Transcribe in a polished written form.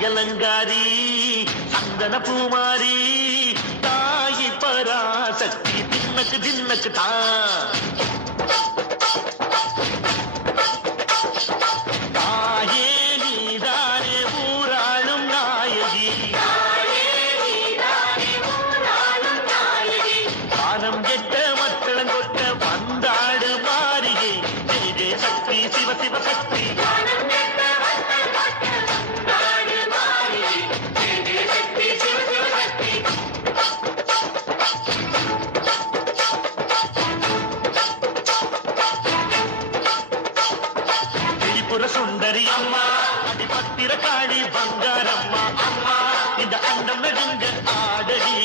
அலங்காரி சந்தன பூமாரி தாயி பராசக்தி தின்னக்கு தின்னக்கு தான் தாயே நீதானே ஊராளும் நாயகி வானம் கெட்ட மக்களம் கொட்ட வந்தாடு மாறியே ஜெய ஜெய சக்தி சிவ சிவ சக்தி சுந்தரி அம்மா அடிபத்திர காளி பங்காரம்மா அம்மா இந்த அண்டம் நடுங்க ஆடடி